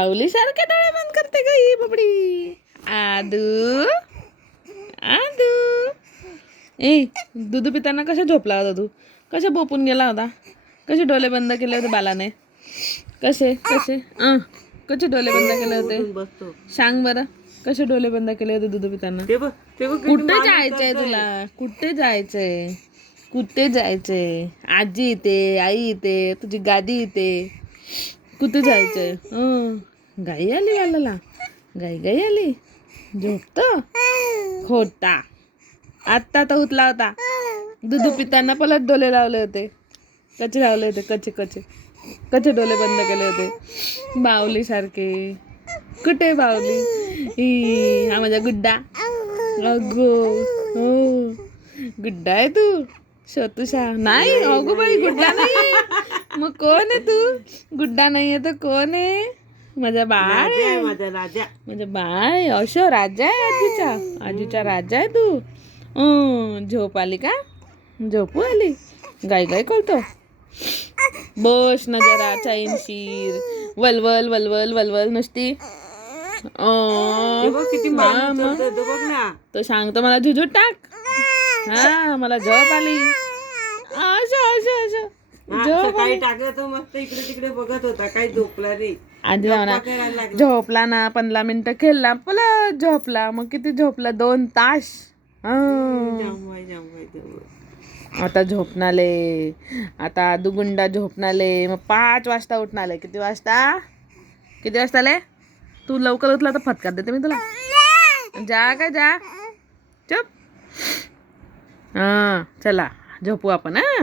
सारखे डोळे बंद करते ग ही बबडी. आदू आदू. ए दूध पिताना कशा झोपला होता तू? कशा बोपून गेला होता? कसे डोळे बंद केले होते बालाने? कसे कसे? अं, कसे डोळे बंद केले होते? सांग बरं कसे डोळे बंद केले होते दूध पिताना? कुठे जायचंय तुला? कुठे जायचंय? कुठे जायचंय? आजी इथे आई इथे तुझी गादी इथे. कुठे जायचंय? गाई आली वालाला गाई गाई आली. झोपतो? खोटा. आत्ता तर उठला होता. दूध पिताना पलट डोले लावले होते. कचे लावले होते? कचे कचे. कचे डोले बंद केले होते? बावली सारखे. कुठे बावली? ई, हा माझा गुड्डा. अगो हो. गुड्डा आहे तू. शोतुषा. नाही अगो बाई गुड्डा नाही मग कोण आहे तू? गुड्डा नाही आहे तर कोण आहे? माझा बाळ आहे माझा राजा. माझा बाळ आहे. अशो राजा आहे आजीचा आजीचा राजा आहे तू. झोप आली का? झोपू आली? गाय गाय करतो. बस ना जरा चाईनशीर वलवल वलवल वलवल नुसती. किती तो सांगतो मला झुझू टाक. हा मला झोप आली. असं असं असं सकाळी टाकलं मस्त इकडे तिकडे बघत होता काही झोपला नाही. आधी लागला. झोपला ना पंधरा मिनिटं खेळला परत झोपला. मग किती झोपला? दोन तास. आता झोपणाले. आता दुगुंडा झोपणाले. मग पाच वाजता उठणाले. किती वाजता? किती वाजता आले तू लवकर उठला तर फटकार देते मी तुला. जा काय जा. चुप. हां चला. झोपू आपण हां.